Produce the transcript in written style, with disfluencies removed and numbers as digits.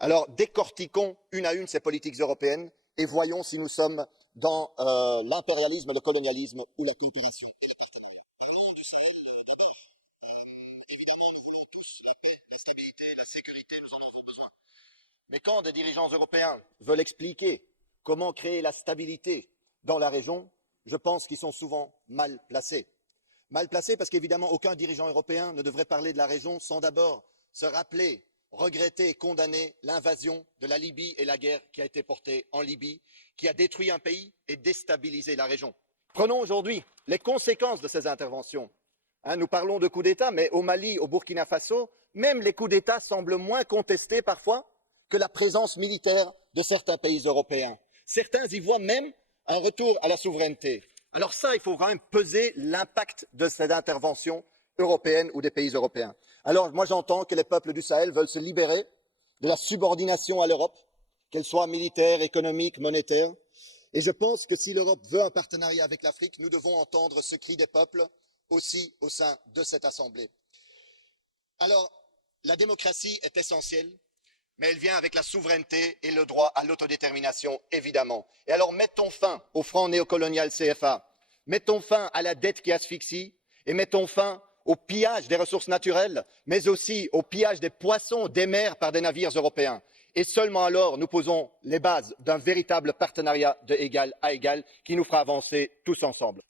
Alors décortiquons une à une ces politiques européennes et voyons si nous sommes dans l'impérialisme, le colonialisme ou la coopération et le partenariat. Parlons du Sahel d'abord. Évidemment, nous voulons tous la paix, la stabilité, la sécurité, nous en avons besoin. Mais quand des dirigeants européens veulent expliquer comment créer la stabilité dans la région, je pense qu'ils sont souvent mal placés. Mal placés parce qu'évidemment, aucun dirigeant européen ne devrait parler de la région sans d'abord se rappeler, regretter et condamner l'invasion de la Libye et la guerre qui a été portée en Libye, qui a détruit un pays et déstabilisé la région. Prenons aujourd'hui les conséquences de ces interventions. Nous parlons de coups d'État, mais au Mali, au Burkina Faso, même les coups d'État semblent moins contestés parfois que la présence militaire de certains pays européens. Certains y voient même un retour à la souveraineté. Alors ça, il faut quand même peser l'impact de cette intervention européenne ou des pays européens. Alors moi j'entends que les peuples du Sahel veulent se libérer de la subordination à l'Europe, qu'elle soit militaire, économique, monétaire. Et je pense que si l'Europe veut un partenariat avec l'Afrique, nous devons entendre ce cri des peuples aussi au sein de cette Assemblée. Alors, la démocratie est essentielle, mais elle vient avec la souveraineté et le droit à l'autodétermination, évidemment. Et alors, mettons fin au franc néocolonial CFA, mettons fin à la dette qui asphyxie et mettons fin au pillage des ressources naturelles, mais aussi au pillage des poissons des mers par des navires européens. Et seulement alors nous posons les bases d'un véritable partenariat d'égal à égal qui nous fera avancer tous ensemble.